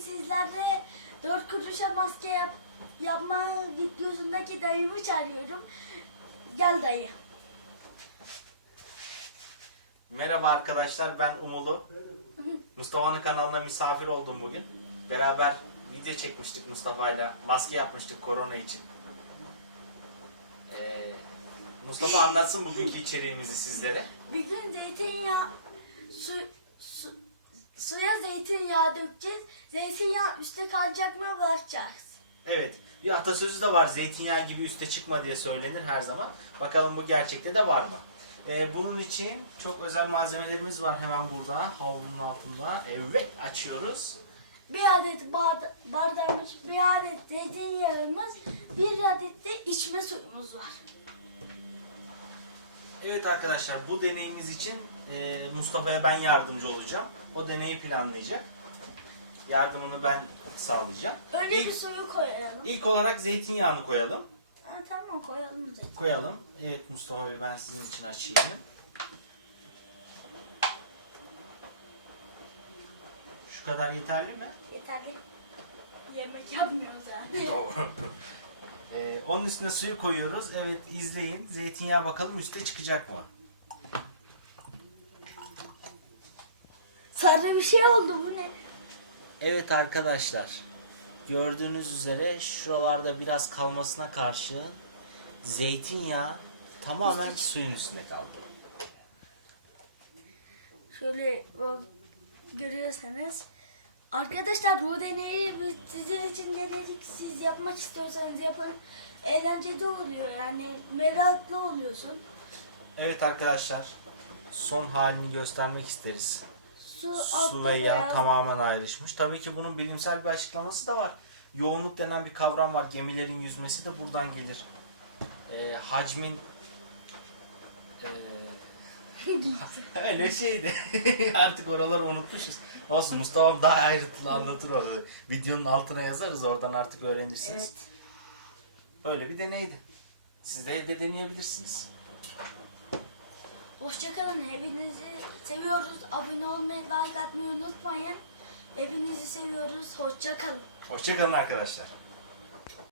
sizlerle dört kuruşa maske yap, yapma videosundaki dayımı çağırıyorum. Gel dayı. Merhaba arkadaşlar ben Umulu. Mustafa'nın kanalına misafir oldum bugün. Beraber video çekmiştik Mustafa'yla. Maske yapmıştık korona için. Ee, Mustafa anlatsın bugünkü içeriğimizi sizlere. Bir gün zeytinyağı, su, su, suya zeytinyağı dökeceğiz. Zeytinyağı üstte kalacak mı bakacağız. Evet bir atasözü de var zeytinyağı gibi üste çıkma diye söylenir her zaman. Bakalım bu gerçekte de var mı? Ee, bunun için çok özel malzemelerimiz var hemen burada havlunun altında. Evet açıyoruz. Bir adet barda, bardağımız, bir adet zeytinyağımız, bir adet de içme suyumuz var. Evet arkadaşlar bu deneyimiz için e, Mustafa'ya ben yardımcı olacağım. O deneyi planlayacak. Yardımını ben sağlayacağım. Önce İlk, bir suyu koyalım. ilk olarak zeytinyağını koyalım. Ha, tamam koyalım zeytin. Koyalım. Evet Mustafa Bey ben sizin için açayım. Şu kadar yeterli mi? Yeterli. Yemek yapmıyoruz yani. Ee, onun üstüne suyu koyuyoruz. Evet izleyin. Zeytinyağı bakalım üste çıkacak mı? Sarı bir şey oldu bu ne? Evet arkadaşlar. Gördüğünüz üzere şuralarda biraz kalmasına karşın zeytinyağı tamamen suyun üstüne kaldı. Şöyle bak, görüyorsanız. Arkadaşlar bu deneyi biz sizin için denedik. Siz yapmak istiyorsanız yapın. Eğlenceli oluyor yani meraklı oluyorsun. Evet arkadaşlar. Son halini göstermek isteriz. Su, Su ve yağ tamamen ayrışmış. Tabii ki bunun bilimsel bir açıklaması da var. Yoğunluk denen bir kavram var. Gemilerin yüzmesi de buradan gelir. Ee, hacmin ee, Öyle şeydi. Artık oraları unutmuşuz. Olsun Mustafa'm daha ayrıntılı anlatır orada. Videonun altına yazarız oradan artık öğrenirsiniz. Evet. Öyle bir deneydi. Siz de evde deneyebilirsiniz. Hoşçakalın. Hepinizi seviyoruz. Abone olmayı, like atmayı unutmayın. Hepinizi seviyoruz. Hoşçakalın. Hoşçakalın arkadaşlar.